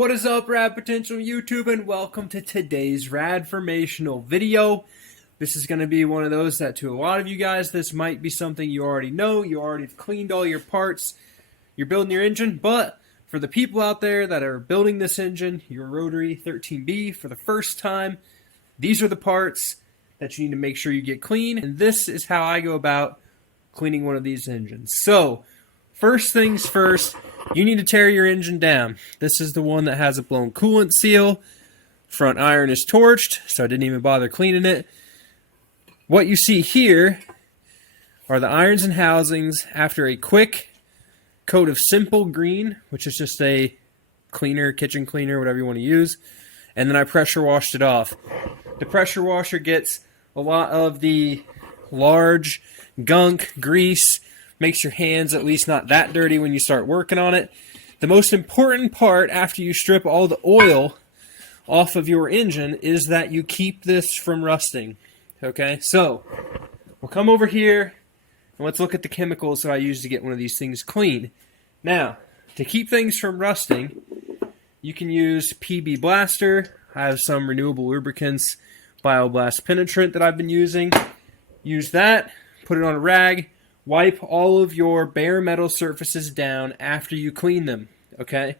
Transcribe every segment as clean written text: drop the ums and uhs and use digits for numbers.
What is up, Rad Potential YouTube, and welcome to today's Radformational video. This is going to be one of those that to a lot of you guys, this might be something you already know. You already cleaned all your parts. You're building your engine, but for the people out there that are building this engine, your Rotary 13B for the first time, these are the parts that you need to make sure you get clean. And this is how I go about cleaning one of these engines. So, first things first, you need to tear your engine down. This is the one that has a blown coolant seal. Front iron is torched, so I didn't even bother cleaning it. What you see here are the irons and housings after a quick coat of simple green, which is just a cleaner, kitchen cleaner, whatever you want to use. And then I pressure washed it off. The pressure washer gets a lot of the large gunk, grease, makes your hands at least not that dirty when you start working on it. The most important part after you strip all the oil off of your engine is that you keep this from rusting. Okay, so we'll come over here and let's look at the chemicals that I use to get one of these things clean. Now, to keep things from rusting, you can use PB Blaster. I have some renewable lubricants, BioBlast penetrant that I've been using. Use that, put it on a rag, wipe all of your bare metal surfaces down after you clean them, okay?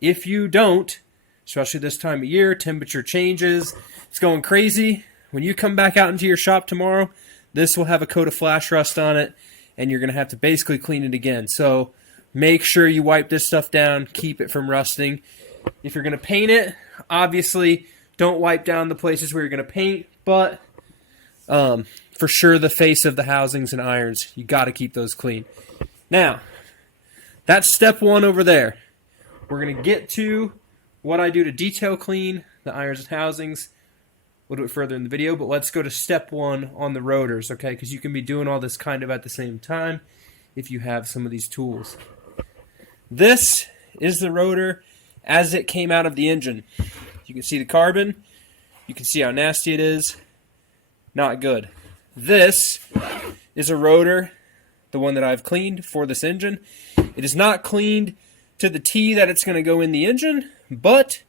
If you don't, especially this time of year, temperature changes, it's going crazy. When you come back out into your shop tomorrow, this will have a coat of flash rust on it, and you're going to have to basically clean it again. So make sure you wipe this stuff down, keep it from rusting. If you're going to paint it, obviously don't wipe down the places where you're going to paint, but for sure the face of the housings and irons, you got to keep those clean. Now, that's step one over there. We're going to get to what I do to detail clean the irons and housings a little bit further in the video, but let's go to step one on the rotors, okay? Because you can be doing all this kind of at the same time if you have some of these tools. This is the rotor as it came out of the engine. You can see the carbon. You can see how nasty it is. Not good. This is a rotor, the one that I've cleaned for this engine. It is not cleaned to the T that it's going to go in the engine, but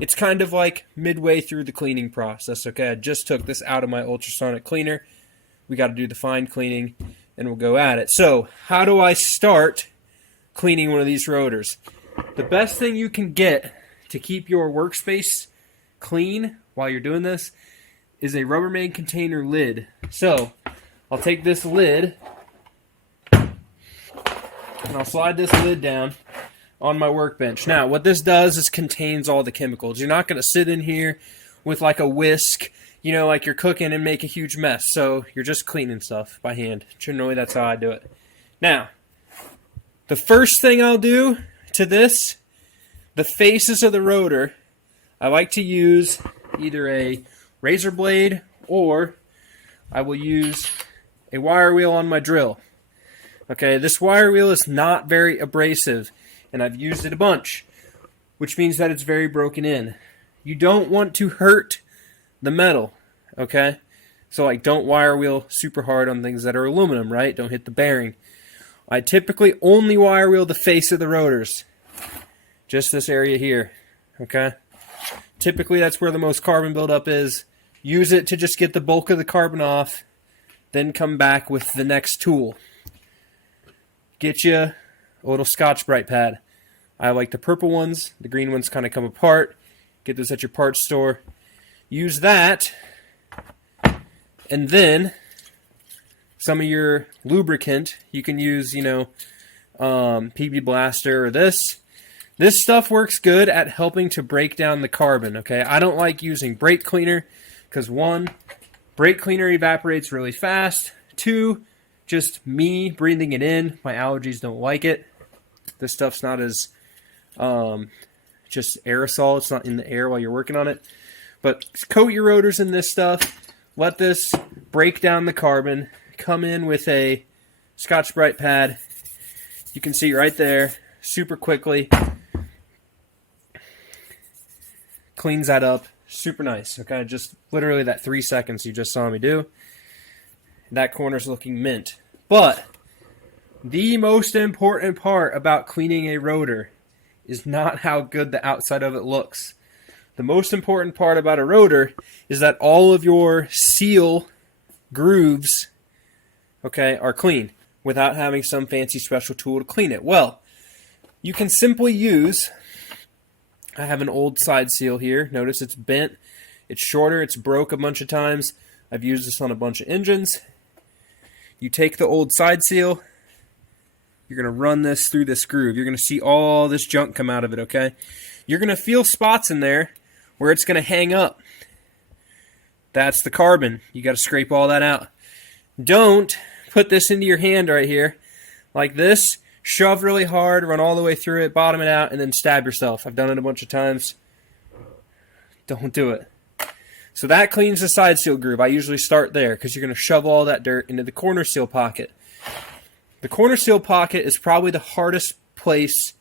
it's kind of like midway through the cleaning process. Okay, I just took this out of my ultrasonic cleaner. We got to do the fine cleaning, and we'll go at it. So, how do I start cleaning one of these rotors? The best thing you can get to keep your workspace clean while you're doing this is a Rubbermaid container lid. So, I'll take this lid and I'll slide this lid down on my workbench. Now, what this does is contains all the chemicals. You're not going to sit in here with like a whisk, you know, like you're cooking and make a huge mess. So, you're just cleaning stuff by hand. Generally, that's how I do it. Now, the first thing I'll do to this, the faces of the rotor, I like to use either a razor blade or I will use a wire wheel on my drill. Okay, this wire wheel is not very abrasive and I've used it a bunch, which means that it's very broken in. You don't want to hurt the metal, okay? So like don't wire wheel super hard on things that are aluminum, right? Don't hit the bearing. I typically only wire wheel the face of the rotors. Just this area here, okay? Typically that's where the most carbon buildup is. Use it to just get the bulk of the carbon off, then come back with the next tool. Get you a little Scotch-Brite pad. I like the purple ones. The green ones kind of come apart. Get those at your parts store. Use that, and then some of your lubricant. You can use, you know, PB Blaster or this. This stuff works good at helping to break down the carbon, okay? I don't like using brake cleaner because, one, brake cleaner evaporates really fast. Two, just me breathing it in, my allergies don't like it. This stuff's not as just aerosol. It's not in the air while you're working on it. But coat your rotors in this stuff. Let this break down the carbon. Come in with a Scotch-Brite pad. You can see right there, super quickly. Cleans that up. Super nice. Okay, just literally that 3 seconds you just saw me do. That corner's looking mint. But the most important part about cleaning a rotor is not how good the outside of it looks. The most important part about a rotor is that all of your seal grooves, okay, are clean without having some fancy special tool to clean it. Well, you can simply use, I have an old side seal here. Notice it's bent, it's shorter, it's broke a bunch of times. I've used this on a bunch of engines. You take the old side seal, you're going to run this through this groove. You're going to see all this junk come out of it, okay? You're going to feel spots in there where it's going to hang up. That's the carbon. You got to scrape all that out. Don't put this into your hand right here like this. Shove really hard, run all the way through it, bottom it out, and then stab yourself. I've done it a bunch of times. Don't do it. So that cleans the side seal groove. I usually start there because you're going to shove all that dirt into the corner seal pocket. The corner seal pocket is probably the hardest place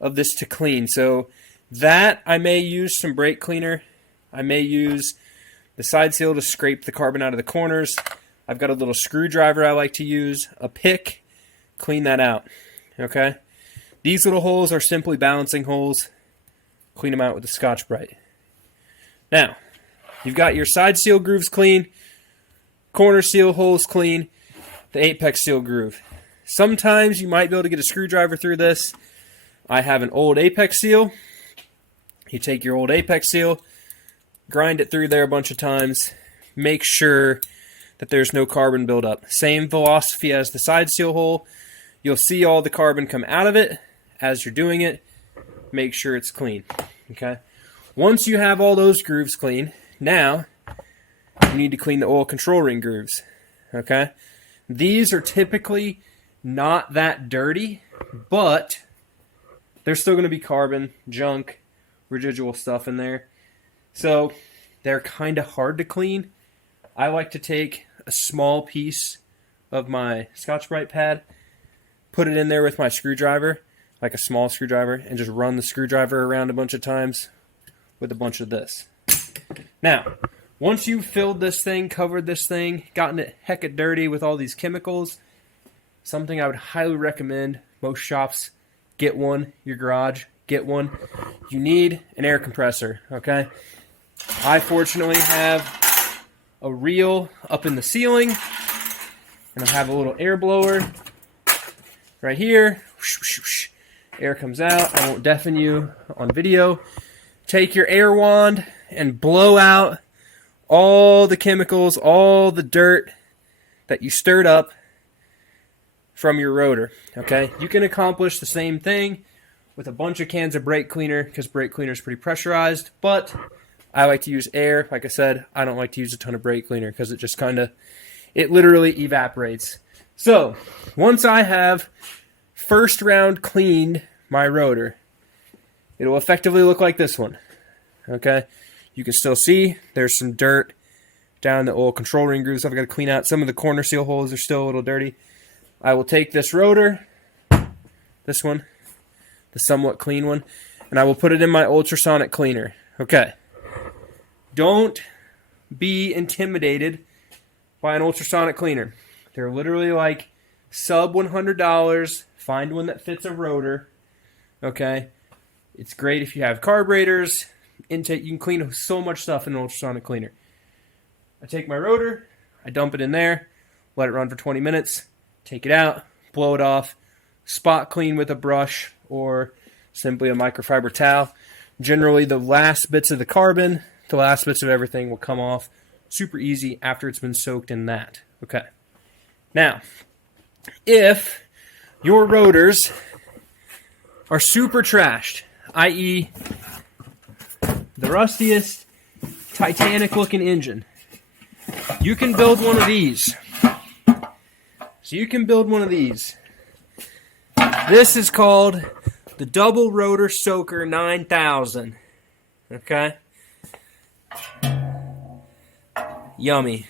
of this to clean. So that I may use some brake cleaner. I may use the side seal to scrape the carbon out of the corners. I've got a little screwdriver I like to use, a pick, clean that out. Okay? These little holes are simply balancing holes. Clean them out with the Scotch-Brite. Now, you've got your side seal grooves clean, corner seal holes clean, the apex seal groove. Sometimes you might be able to get a screwdriver through this. I have an old apex seal. You take your old apex seal, grind it through there a bunch of times, make sure that there's no carbon buildup. Same philosophy as the side seal hole. You'll see all the carbon come out of it as you're doing it. Make sure it's clean. Okay. Once you have all those grooves clean, now you need to clean the oil control ring grooves. Okay. These are typically not that dirty, but there's still going to be carbon, junk, residual stuff in there. So they're kind of hard to clean. I like to take a small piece of my Scotch-Brite pad, put it in there with my screwdriver, like a small screwdriver, and just run the screwdriver around a bunch of times with a bunch of this. Now, once you've filled this thing, covered this thing, gotten it hecka dirty with all these chemicals, something I would highly recommend, most shops, get one, your garage, get one. You need an air compressor, okay? I fortunately have a reel up in the ceiling, and I have a little air blower right here. Air comes out. I won't deafen you on video. Take your air wand and blow out all the chemicals, all the dirt that you stirred up from your rotor, okay? You can accomplish the same thing with a bunch of cans of brake cleaner because brake cleaner is pretty pressurized, but I like to use air. Like I said, I don't like to use a ton of brake cleaner because it just it literally evaporates. So, once I have first round cleaned my rotor, it'll effectively look like this one, okay? You can still see there's some dirt down the oil control ring grooves. I've got to clean out. Some of the corner seal holes are still a little dirty. I will take this rotor, this one, the somewhat clean one, and I will put it in my ultrasonic cleaner. Okay. Don't be intimidated by an ultrasonic cleaner. They're literally like sub $100. Find one that fits a rotor. Okay. It's great if you have carburetors, intake. You can clean so much stuff in an ultrasonic cleaner. I take my rotor, I dump it in there, let it run for 20 minutes, take it out, blow it off, spot clean with a brush or simply a microfiber towel. Generally, the last bits of the carbon, the last bits of everything will come off super easy after it's been soaked in that. Okay. Now, if your rotors are super trashed, i.e. the rustiest Titanic-looking engine, you can build one of these. So you can build one of these. This is called the Double Rotor Soaker 9000. Okay? Yummy.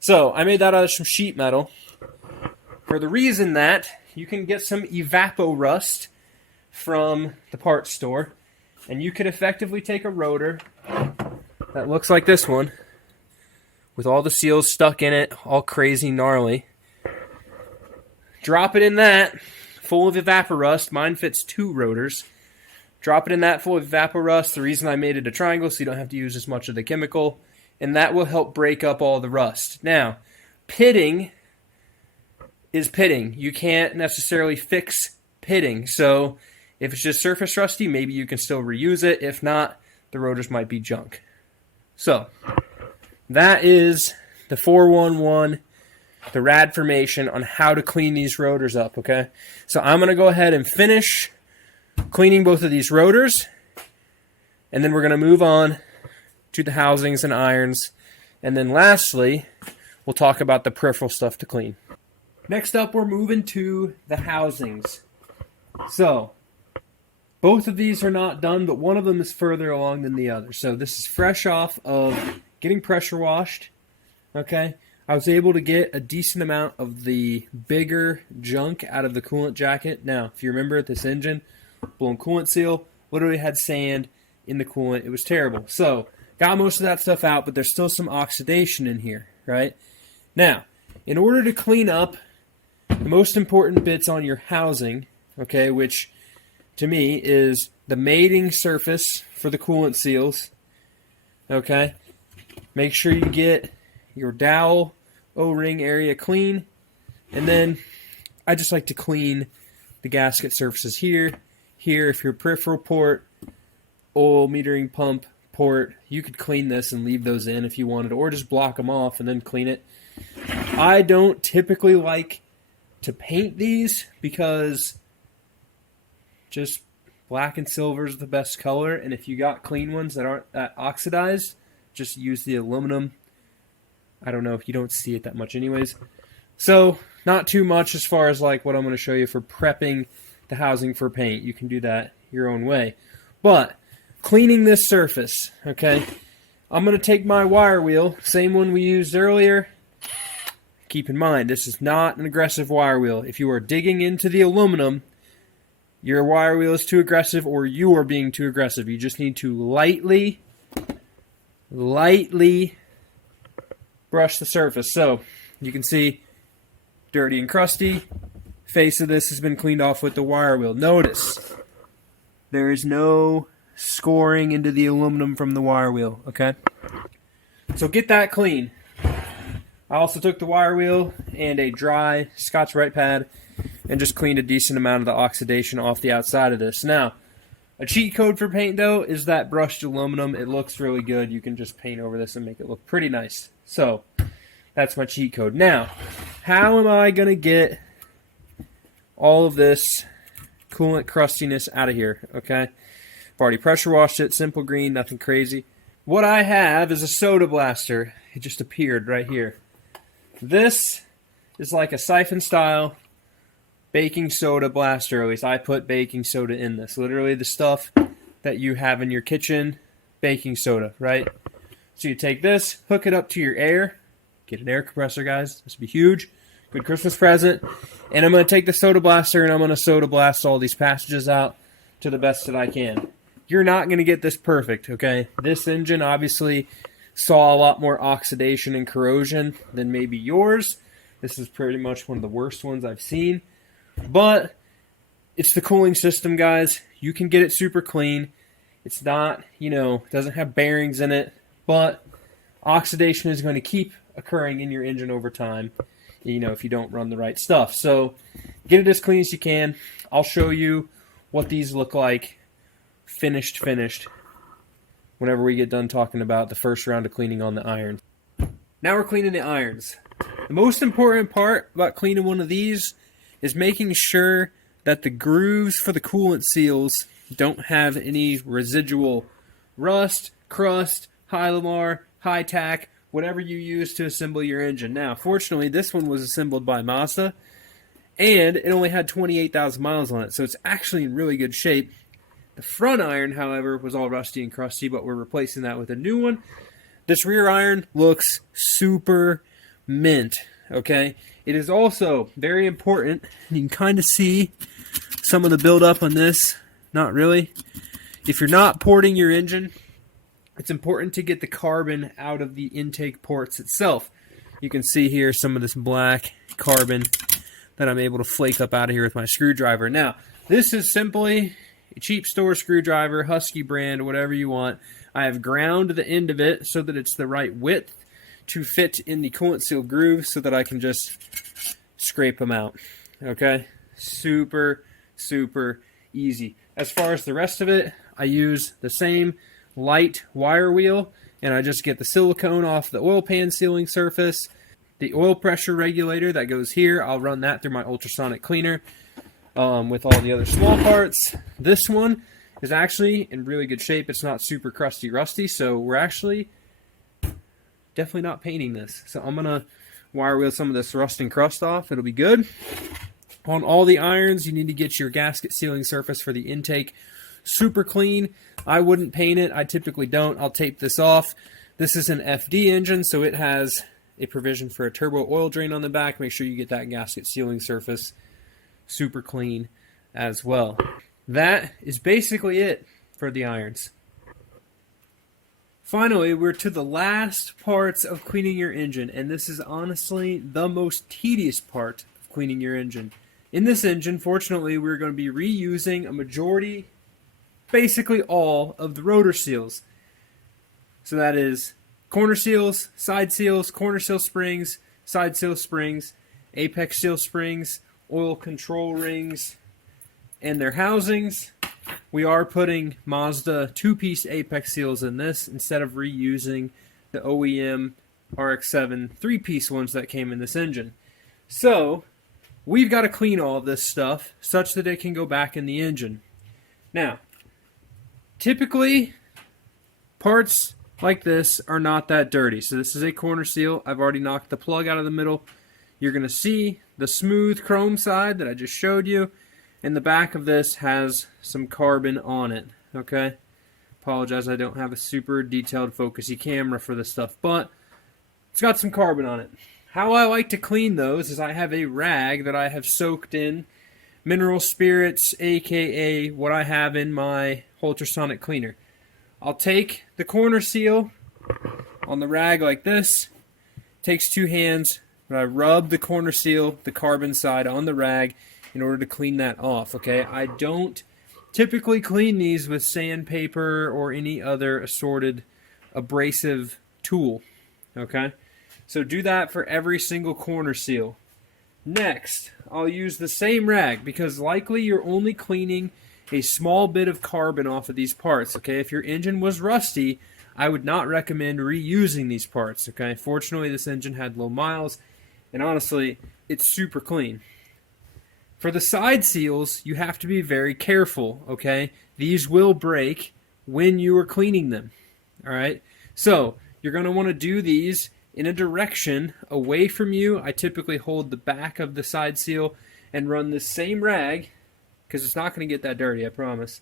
So, I made that out of some sheet metal for the reason that you can get some evapo rust from the parts store, and you could effectively take a rotor that looks like this one with all the seals stuck in it, all crazy gnarly. Drop it in that, full of evaporust. Mine fits 2 rotors. Drop it in that full of Evaporust. The reason I made it a triangle so you don't have to use as much of the chemical. And that will help break up all the rust. Now, pitting is pitting. You can't necessarily fix pitting. So if it's just surface rusty, maybe you can still reuse it. If not, the rotors might be junk. So that is the 411, the rad formation on how to clean these rotors up, okay? So I'm going to go ahead and finish cleaning both of these rotors, and then we're going to move on to the housings and irons, and then lastly, we'll talk about the peripheral stuff to clean. Next up, we're moving to the housings. So, both of these are not done, but one of them is further along than the other. So this is fresh off of getting pressure washed, okay? I was able to get a decent amount of the bigger junk out of the coolant jacket. Now, if you remember, this engine, blown coolant seal, literally had sand in the coolant. It was terrible. So, got most of that stuff out, but there's still some oxidation in here, right? Now, in order to clean up the most important bits on your housing, okay, which to me is the mating surface for the coolant seals, okay? Make sure you get your dowel O-ring area clean, and then I just like to clean the gasket surfaces here. Here, if your peripheral port, oil metering pump port, you could clean this and leave those in if you wanted, or just block them off and then clean it. I don't typically like to paint these because just black and silver is the best color, and if you got clean ones that aren't that oxidized, just use the aluminum. I don't know if you don't see it that much anyways. So, not too much as far as like what I'm going to show you for prepping the housing for paint. You can do that your own way. But, cleaning this surface, okay? I'm going to take my wire wheel, same one we used earlier. Keep in mind, this is not an aggressive wire wheel. If you are digging into the aluminum, your wire wheel is too aggressive or you are being too aggressive. You just need to lightly brush the surface. So, you can see dirty and crusty. Face of this has been cleaned off with the wire wheel. Notice, there is no scoring into the aluminum from the wire wheel, okay? So get that clean. I also took the wire wheel and a dry Scotch-Brite pad and just cleaned a decent amount of the oxidation off the outside of this. Now, a cheat code for paint though is that brushed aluminum. It looks really good. You can just paint over this and make it look pretty nice. So, that's my cheat code. Now, how am I going to get all of this coolant crustiness out of here, okay? I've already pressure washed it, simple green, nothing crazy. What I have is a soda blaster. It just appeared right here. This is like a siphon style baking soda blaster, or at least I put baking soda in this. Literally the stuff that you have in your kitchen, baking soda, right? So you take this, hook it up to your air, get an air compressor, guys. This would be huge. Good Christmas present. And I'm going to take the soda blaster and I'm going to soda blast all these passages out to the best that I can. You're not going to get this perfect, okay? This engine obviously saw a lot more oxidation and corrosion than maybe yours. This is pretty much one of the worst ones I've seen. But it's the cooling system, guys. You can get it super clean. It's not, doesn't have bearings in it. But oxidation is going to keep occurring in your engine over time, if you don't run the right stuff. So get it as clean as you can. I'll show you what these look like finished whenever we get done talking about the first round of cleaning on the irons. Now we're cleaning the irons. The most important part about cleaning one of these is making sure that the grooves for the coolant seals don't have any residual rust, crust, high Lamar, high tack, whatever you use to assemble your engine. Now, fortunately, this one was assembled by Mazda, and it only had 28,000 miles on it, so it's actually in really good shape. The front iron, however, was all rusty and crusty, but we're replacing that with a new one. This rear iron looks super mint, okay? It is also very important. You can kind of see some of the buildup on this. Not really. If you're not porting your engine, it's important to get the carbon out of the intake ports itself. You can see here some of this black carbon that I'm able to flake up out of here with my screwdriver. Now, this is simply a cheap store screwdriver, Husky brand, whatever you want. I have ground the end of it so that it's the right width to fit in the coolant seal groove so that I can just scrape them out. Okay? Super, super easy. As far as the rest of it, I use the same light wire wheel, and I just get the silicone off the oil pan sealing surface. The oil pressure regulator that goes here, I'll run that through my ultrasonic cleaner with all the other small parts. This one is actually in really good shape. It's not super crusty rusty, so we're actually definitely not painting this. So I'm going to wire wheel some of this rust and crust off. It'll be good. On all the irons, you need to get your gasket sealing surface for the intake super clean. I wouldn't paint it. I typically don't. I'll tape this off. This is an FD engine, so it has a provision for a turbo oil drain on the back. Make sure you get that gasket sealing surface super clean as well. That is basically it for the irons. Finally, we're to the last parts of cleaning your engine, and this is honestly the most tedious part of cleaning your engine. In this engine, fortunately, we're going to be reusing a majority, basically all, of the rotor seals. So that is corner seals, corner seal springs, side seal springs, apex seal springs, oil control rings, and their housings. We are putting Mazda 2-piece apex seals in this instead of reusing the OEM RX-7 3-piece ones that came in this engine. So we've got to clean all of this stuff such that it can go back in the engine. Now, typically, parts like this are not that dirty. So this is a corner seal. I've already knocked the plug out of the middle. You're going to see the smooth chrome side that I just showed you, and the back of this has some carbon on it. Okay? Apologize, I don't have a super detailed focusy camera for this stuff, but it's got some carbon on it. How I like to clean those is I have a rag that I have soaked in mineral spirits, aka what I have in my ultrasonic cleaner. I'll take the corner seal on the rag like this. Takes 2 hands, but I rub the corner seal, the carbon side, on the rag in order to clean that off. Okay, I don't typically clean these with sandpaper or any other assorted abrasive tool. Okay, so do that for every single corner seal. Next, I'll use the same rag because likely you're only cleaning a small bit of carbon off of these parts. Okay, if your engine was rusty, I would not recommend reusing these parts. Okay, fortunately this engine had low miles, and honestly, it's super clean. For the side seals, you have to be very careful. Okay, these will break when you are cleaning them. All right, so you're going to want to do these in a direction away from you. I typically hold the back of the side seal and run this same rag, because it's not going to get that dirty, I promise.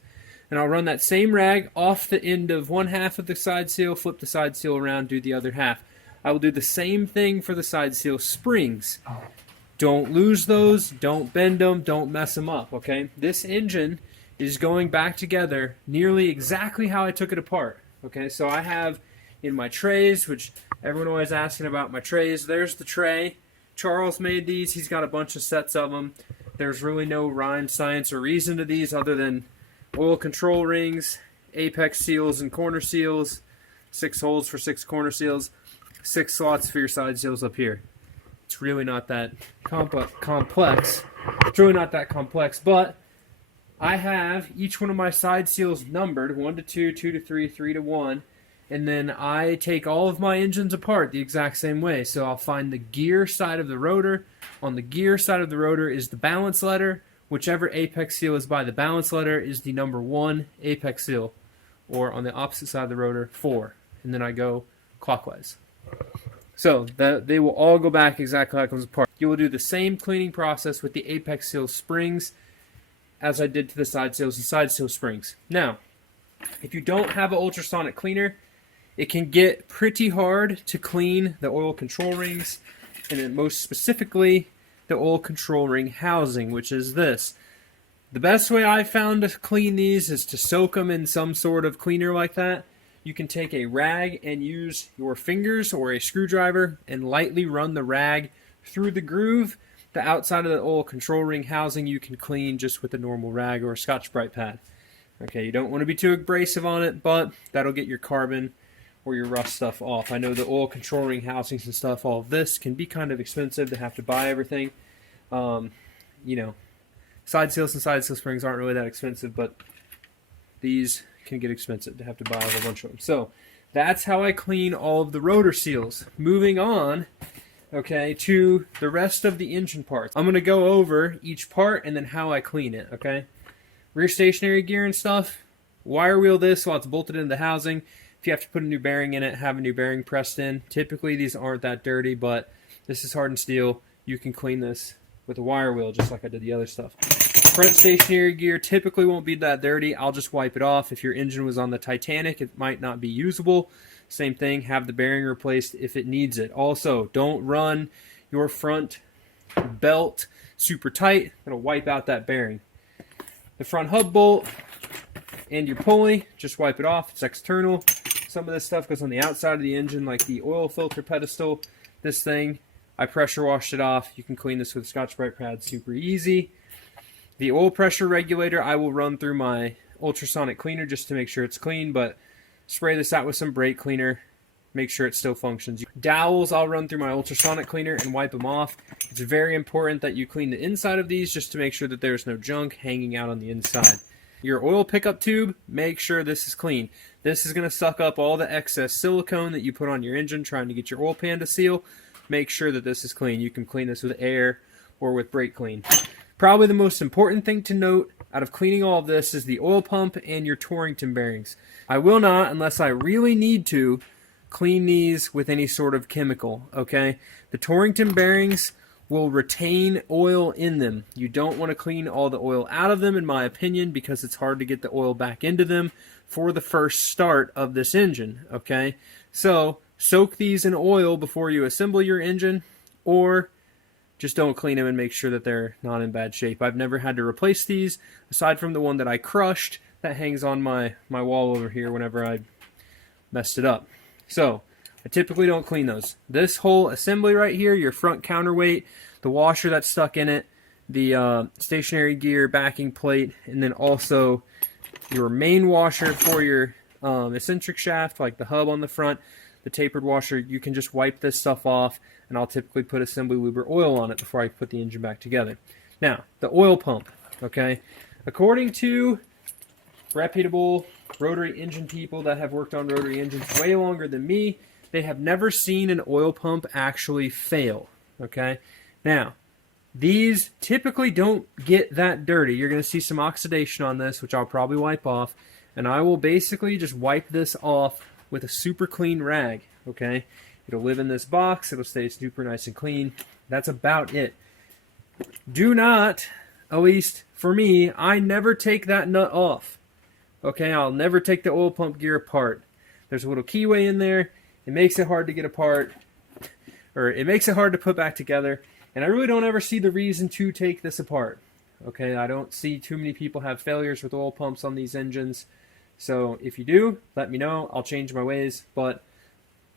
And I'll run that same rag off the end of one half of the side seal, flip the side seal around, do the other half. I will do the same thing for the side seal springs. Don't lose those, don't bend them, don't mess them up, okay? This engine is going back together nearly exactly how I took it apart, okay? So I have in my trays, which everyone always asking about my trays, there's the tray. Charles made these, he's got a bunch of sets of them. There's really no rhyme, science, or reason to these other than oil control rings, apex seals and corner seals, 6 holes for 6 corner seals, 6 slots for your side seals up here. It's really not that complex. It's really not that complex, but I have each one of my side seals numbered 1 to 2, 2 to 3, 3 to 1, and then I take all of my engines apart the exact same way. So I'll find the gear side of the rotor. On the gear side of the rotor is the balance letter. Whichever apex seal is by the balance letter is the number 1 apex seal, or on the opposite side of the rotor, 4. And then I go clockwise. So they will all go back exactly how it comes apart. You will do the same cleaning process with the apex seal springs as I did to the side seals and side seal springs. Now, if you don't have an ultrasonic cleaner, it can get pretty hard to clean the oil control rings, and then most specifically the oil control ring housing, which is this. The best way I've found to clean these is to soak them in some sort of cleaner like that. You can take a rag and use your fingers or a screwdriver and lightly run the rag through the groove. The outside of the oil control ring housing you can clean just with a normal rag or a Scotch-Brite pad. Okay, you don't want to be too abrasive on it, but that'll get your carbon or your rust stuff off. I know the oil control ring housings and stuff, all of this can be kind of expensive to have to buy everything. You know, side seals and side seal springs aren't really that expensive, but these can get expensive to have to buy a whole bunch of them. So that's how I clean all of the rotor seals. Moving on, okay, to the rest of the engine parts. I'm going to go over each part and then how I clean it, okay? Rear stationary gear and stuff, wire wheel this while it's bolted into the housing. If you have to put a new bearing in it, have a new bearing pressed in. Typically these aren't that dirty, but this is hardened steel. You can clean this with a wire wheel just like I did the other stuff. Front stationary gear typically won't be that dirty. I'll just wipe it off. If your engine was on the Titanic, it might not be usable. Same thing, have the bearing replaced if it needs it. Also, don't run your front belt super tight. It'll wipe out that bearing. The front hub bolt and your pulley, just wipe it off. It's external. Some of this stuff goes on the outside of the engine, like the oil filter pedestal. This thing, I pressure washed it off. You can clean this with Scotch-Brite pad super easy. The oil pressure regulator, I will run through my ultrasonic cleaner just to make sure it's clean, but spray this out with some brake cleaner, make sure it still functions. Dowels, I'll run through my ultrasonic cleaner and wipe them off. It's very important that you clean the inside of these just to make sure that there's no junk hanging out on the inside. Your oil pickup tube, make sure this is clean. This is going to suck up all the excess silicone that you put on your engine trying to get your oil pan to seal. Make sure that this is clean. You can clean this with air or with brake clean. Probably the most important thing to note out of cleaning all of this is the oil pump and your Torrington bearings. I will not, unless I really need to, clean these with any sort of chemical, okay? The Torrington bearings will retain oil in them. You don't want to clean all the oil out of them, in my opinion, because it's hard to get the oil back into them for the first start of this engine, okay? So, soak these in oil before you assemble your engine, or just don't clean them and make sure that they're not in bad shape. I've never had to replace these, aside from the one that I crushed that hangs on my wall over here whenever I messed it up. So, I typically don't clean those. This whole assembly right here, your front counterweight, the washer that's stuck in it, the stationary gear backing plate, and then also your main washer for your eccentric shaft, like the hub on the front, the tapered washer, you can just wipe this stuff off, and I'll typically put assembly lube or oil on it before I put the engine back together. Now, the oil pump, okay? According to reputable rotary engine people that have worked on rotary engines way longer than me, they have never seen an oil pump actually fail, okay? Now, these typically don't get that dirty. You're going to see some oxidation on this, which I'll probably wipe off, and I will basically just wipe this off with a super clean rag, okay? It'll live in this box. It'll stay super nice and clean. That's about it. Do not, at least for me, I never take that nut off, okay? I'll never take the oil pump gear apart. There's a little keyway in there. It makes it hard to get apart, or it makes it hard to put back together, and I really don't ever see the reason to take this apart. Okay, I don't see too many people have failures with oil pumps on these engines, so if you do, let me know. I'll change my ways, but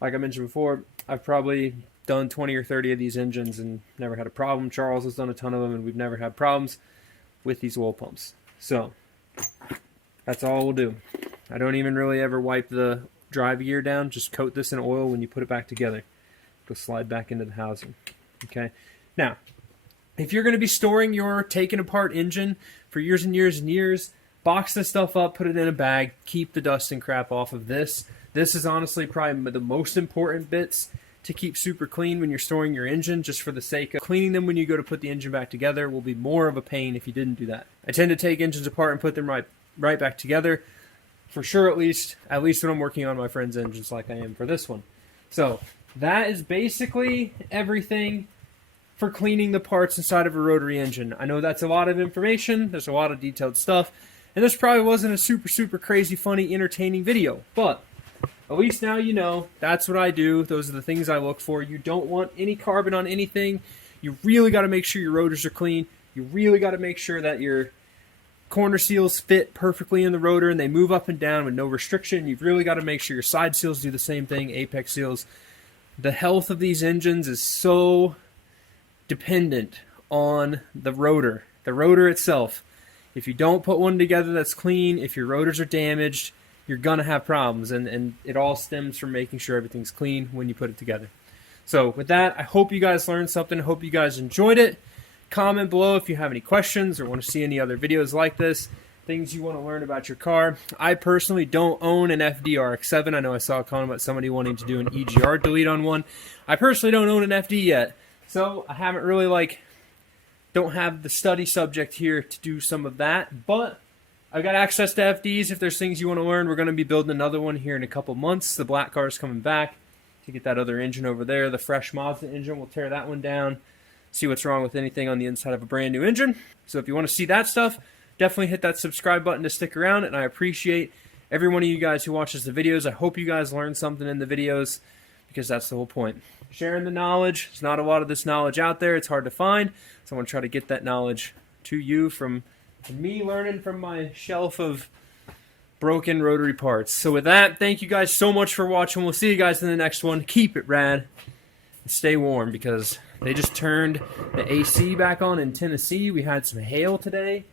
like I mentioned before, I've probably done 20 or 30 of these engines and never had a problem. Charles has done a ton of them, and we've never had problems with these oil pumps. So that's all we'll do. I don't even really ever wipe the drive gear down. Just coat this in oil when you put it back together. It'll slide back into the housing. Okay. Now, if you're going to be storing your taken apart engine for years and years and years, box this stuff up, put it in a bag, keep the dust and crap off of this. This is honestly probably the most important bits to keep super clean when you're storing your engine, just for the sake of cleaning them when you go to put the engine back together will be more of a pain if you didn't do that. I tend to take engines apart and put them right back together. For sure, at least when I'm working on my friend's engines like I am for this one. So that is basically everything for cleaning the parts inside of a rotary engine. I know that's a lot of information. There's a lot of detailed stuff. And this probably wasn't a super crazy, funny, entertaining video. But at least now you know. That's what I do. Those are the things I look for. You don't want any carbon on anything. You really got to make sure your rotors are clean. You really got to make sure that your corner seals fit perfectly in the rotor and they move up and down with no restriction. You've really got to make sure your side seals do the same thing, apex seals. The health of these engines is so dependent on the rotor. The rotor itself. If you don't put one together that's clean, if your rotors are damaged, you're going to have problems. And it all stems from making sure everything's clean when you put it together. So with that, I hope you guys learned something. I hope you guys enjoyed it. Comment below if you have any questions or want to see any other videos like this, things you want to learn about your car. I personally don't own an FD-RX-7. I know I saw a comment about somebody wanting to do an EGR delete on one. I personally don't own an FD yet, so I haven't really don't have the study subject here to do some of that, but I've got access to FDs. If there's things you want to learn, we're going to be building another one here in a couple months. The black car is coming back to get that other engine over there. The fresh Mazda engine, we'll tear that one down, see what's wrong with anything on the inside of a brand new engine. So if you want to see that stuff, definitely hit that subscribe button to stick around, and I appreciate every one of you guys who watches the videos. I hope you guys learned something in the videos, because that's the whole point. Sharing the knowledge. There's not a lot of this knowledge out there. It's hard to find, so I want to try to get that knowledge to you from me learning from my shelf of broken rotary parts. So with that, thank you guys so much for watching. We'll see you guys in the next one. Keep it rad and stay warm, because they just turned the AC back on in Tennessee. We had some hail today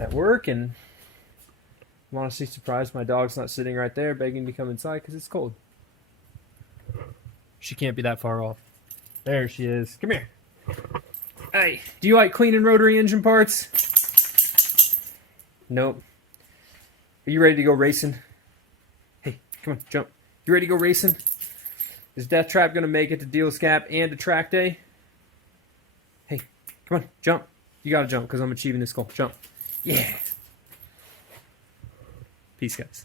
at work, and I'm honestly surprised my dog's not sitting right there begging to come inside because it's cold. She can't be that far off. There she is. Come here. Hey, do you like cleaning rotary engine parts? Nope. Are you ready to go racing? Hey, come on, jump. You ready to go racing? Is Death Trap going to make it to Deals Gap and to track day? Hey, come on, jump. You got to jump because I'm achieving this goal. Jump. Yeah. Peace, guys.